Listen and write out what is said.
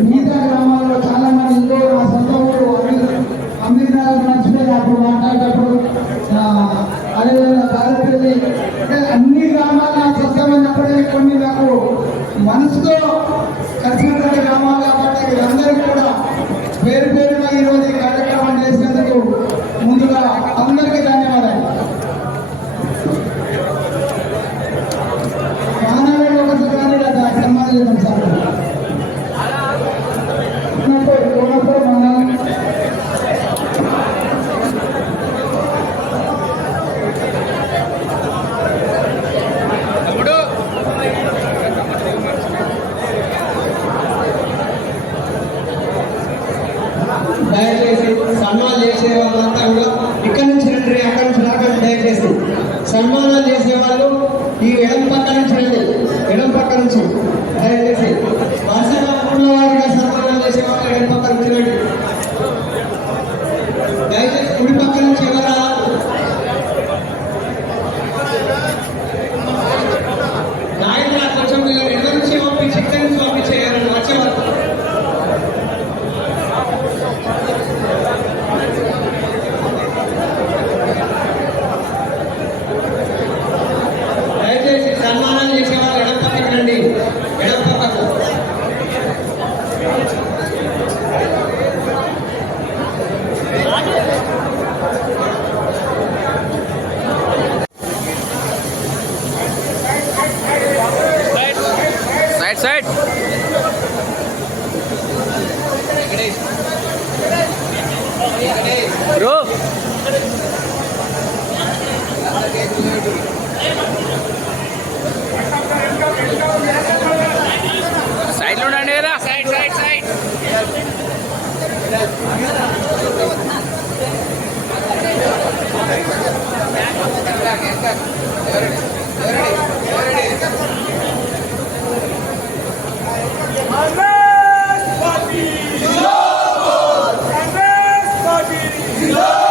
మిగతా గ్రామాల్లో చాలా మంది ఇంట్లో మా సొంత ఊరు అమీర్నాథ్ అప్పుడు మాట్లాడేటప్పుడు అదేవిధంగా అంటే అన్ని గ్రామాల స్వస్థమైనప్పటికీ కొన్ని నాకు మనసుతో కలిసినటువంటి గ్రామాలు కాబట్టి అందరికీ కూడా పేరు పేరు దయచేసి సన్మానం చేసే వాళ్ళంతా కూడా ఇక్కడి నుంచి రండి అక్కడి నుంచి రాకండి దయచేసి. సన్మానాలు చేసే వాళ్ళు ఈ ఎడం పక్క నుంచి రండి ఎడం పక్క నుంచి. దయచేసి. వర్షాల వారిగా సన్మానం చేసే వాళ్ళు ఎడం పక్క నుంచి రండి. దయచేసి కుడి పక్క బ్రో సైడ్ లో ఉండండి కదా సైడ్ సైడ్ సైడ్ Jesus!